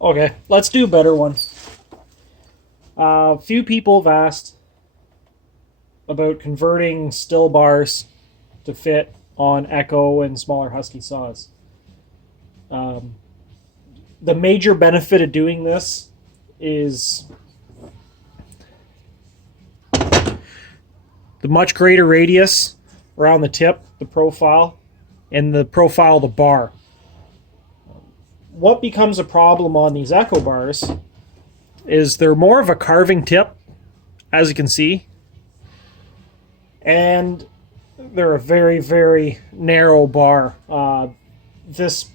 Okay, let's do a better one. Few people have asked about converting Stihl bars to fit on Echo and smaller Husky saws. Um, the major benefit of doing this is the much greater radius around the tip, the profile, and the profile of the bar. What becomes a problem on these Echo bars is they're more of a carving tip, as you can see, and they're a very, very narrow bar. This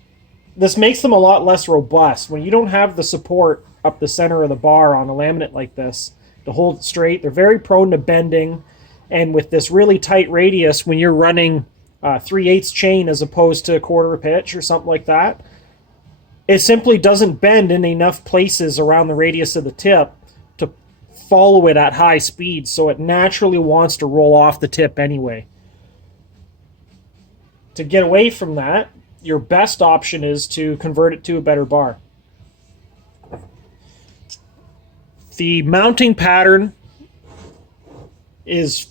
makes them a lot less robust. When you don't have the support up the center of the bar on a laminate like this to hold it straight, they're very prone to bending. And with this really tight radius, when you're running 3/8 chain as opposed to a quarter pitch or something like that, it simply doesn't bend in enough places around the radius of the tip to follow it at high speed, so it naturally wants to roll off the tip anyway. To get away from that, your best option is to convert it to a better bar. The mounting pattern is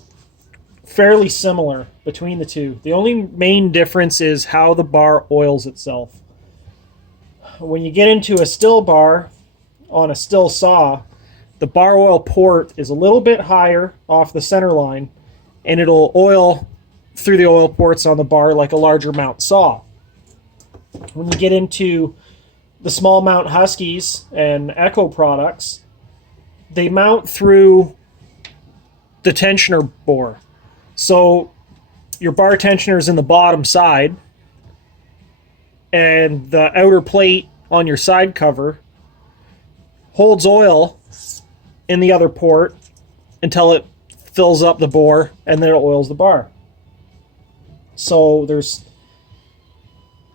fairly similar between the two. The only main difference is how the bar oils itself. When you get into a Stihl bar on a Stihl saw, the bar oil port is a little bit higher off the center line, and it'll oil through the oil ports on the bar like a larger mount saw. When you get into the small mount Huskies and Echo products, they mount through the tensioner bore. So your bar tensioner is in the bottom side, and the outer plate on your side cover holds oil in the other port until it fills up the bore, and then it oils the bar. So there's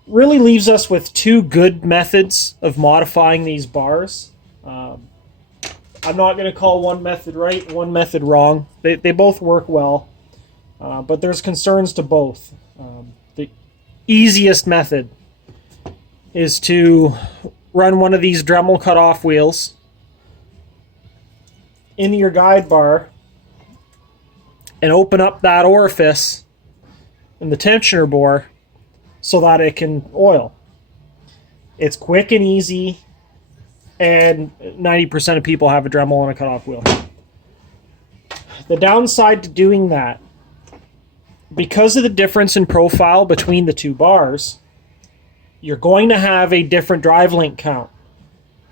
really leaves us with two good methods of modifying these bars. I'm not going to call one method right and one method wrong. They both work well, but there's concerns to both. The easiest method is to run one of these Dremel cut-off wheels into your guide bar and open up that orifice in the tensioner bore so that it can oil. It's quick and easy, and 90% of people have a Dremel and a cut-off wheel. The downside to doing that, because of the difference in profile between the two bars, you're going to have a different drive link count.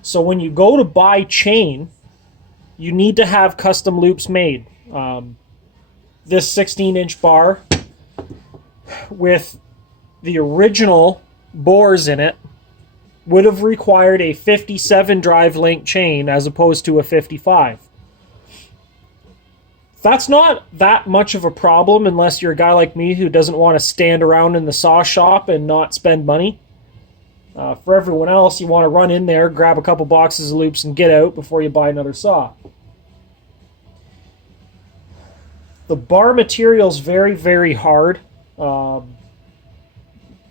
So when you go to buy chain, you need to have custom loops made. This 16-inch bar with the original bores in it would have required a 57 drive link chain as opposed to a 55. That's not that much of a problem unless you're a guy like me who doesn't want to stand around in the saw shop and not spend money. For everyone else, you want to run in there, grab a couple boxes of loops, and get out before you buy another saw. The bar material is very, very hard.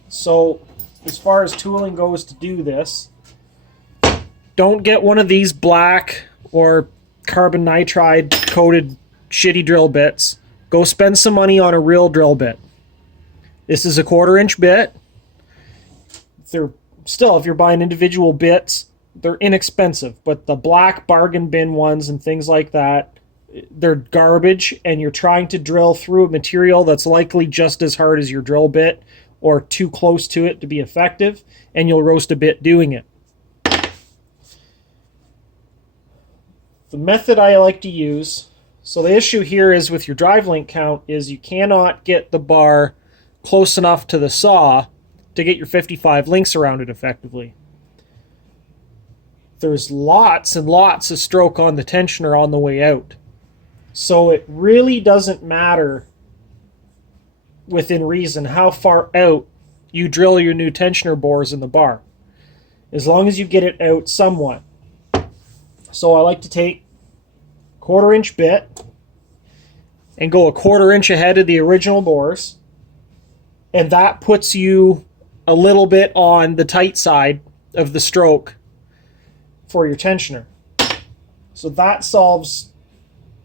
So as far as tooling goes to do this, don't get one of these black or carbon nitride coated shitty drill bits. Go spend some money on a real drill bit. This is a 1/4-inch bit. If you're buying individual bits, they're inexpensive, but the black bargain bin ones and things like that, they're garbage, and you're trying to drill through a material that's likely just as hard as your drill bit or too close to it to be effective, and you'll roast a bit doing it. The method I like to use, so the issue here is with your drive link count is you cannot get the bar close enough to the saw to get your 55 links around it effectively. There's lots and lots of stroke on the tensioner on the way out. So it really doesn't matter, within reason, how far out you drill your new tensioner bores in the bar, as long as you get it out somewhat. So I like to take a 1/4-inch bit and go a 1/4 inch ahead of the original bores, and that puts you a little bit on the tight side of the stroke for your tensioner. So that solves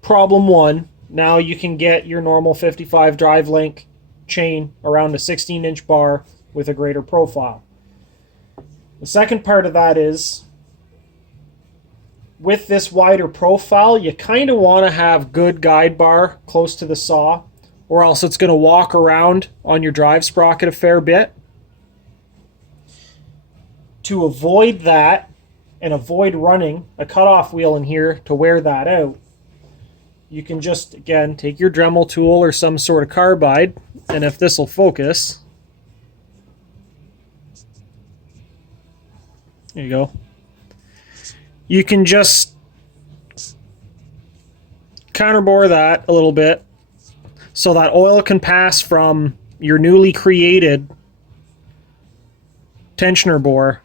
problem one. Now you can get your normal 55 drive link chain around a 16-inch bar with a greater profile. The second part of that is, with this wider profile, you kind of want to have good guide bar close to the saw, or else it's going to walk around on your drive sprocket a fair bit. To avoid that and avoid running a cutoff wheel in here to wear that out, you can just, again, take your Dremel tool or some sort of carbide, and if this will focus, there you go. You can just counterbore that a little bit so that oil can pass from your newly created tensioner bore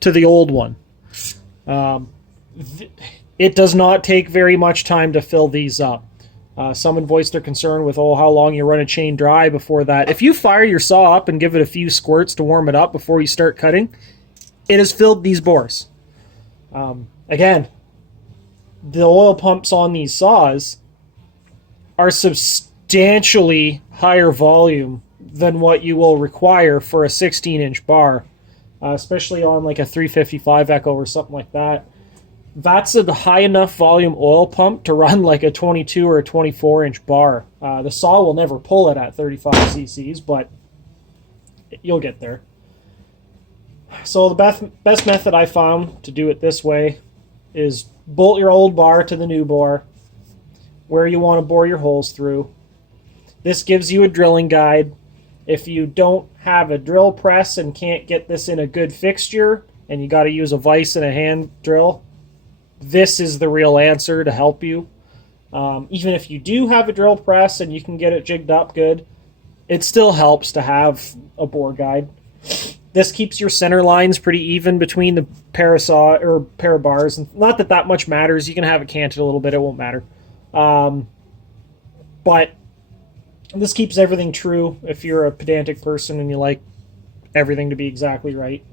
to the old one. It does not take very much time to fill these up. Someone voiced their concern with, how long you run a chain dry before that. If you fire your saw up and give it a few squirts to warm it up before you start cutting, it has filled these bores. Again, the oil pumps on these saws are substantially higher volume than what you will require for a 16-inch bar, especially on like a 355 Echo or something like that. That's a high enough volume oil pump to run like a 22 or a 24-inch bar. The saw will never pull it at 35 cc's, but you'll get there. So the best method I found to do it this way is bolt your old bar to the new bore where you want to bore your holes through. This gives you a drilling guide. If you don't have a drill press and can't get this in a good fixture and you got to use a vise and a hand drill, this is the real answer to help you. Even if you do have a drill press and you can get it jigged up good, it still helps to have a bore guide. This keeps your center lines pretty even between the pair of bars. And not that that much matters. You can have it canted a little bit. It won't matter. But this keeps everything true if you're a pedantic person and you like everything to be exactly right.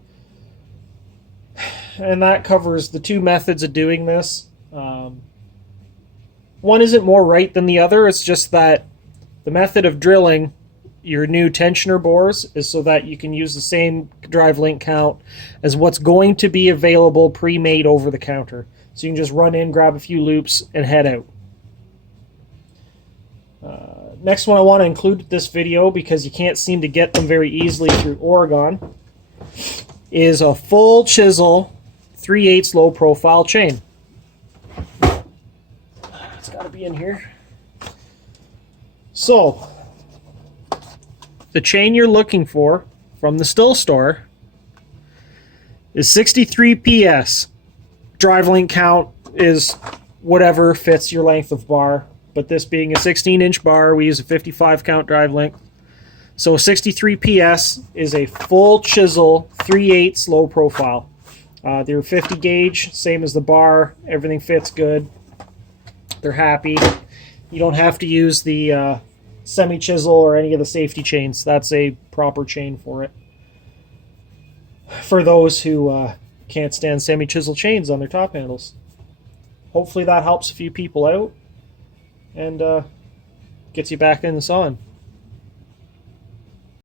And that covers the two methods of doing this. One isn't more right than the other. It's just that the method of drilling your new tensioner bores is so that you can use the same drive link count as what's going to be available pre-made over the counter. So you can just run in, grab a few loops, and head out. Next one I want to include with this video, because you can't seem to get them very easily through Oregon, is a full chisel 3/8 low profile chain. It's got to be in here. So the chain you're looking for from the Stihl store is 63 PS. Drive link count is whatever fits your length of bar, but this being a 16-inch bar, we use a 55 count drive link. So 63 PS is a full chisel 3/8 low profile. They're 50 gauge, same as the bar. Everything fits good. They're happy. You don't have to use the semi-chisel or any of the safety chains. That's a proper chain for it. For those who can't stand semi-chisel chains on their top handles. Hopefully that helps a few people out and gets you back in the sawing.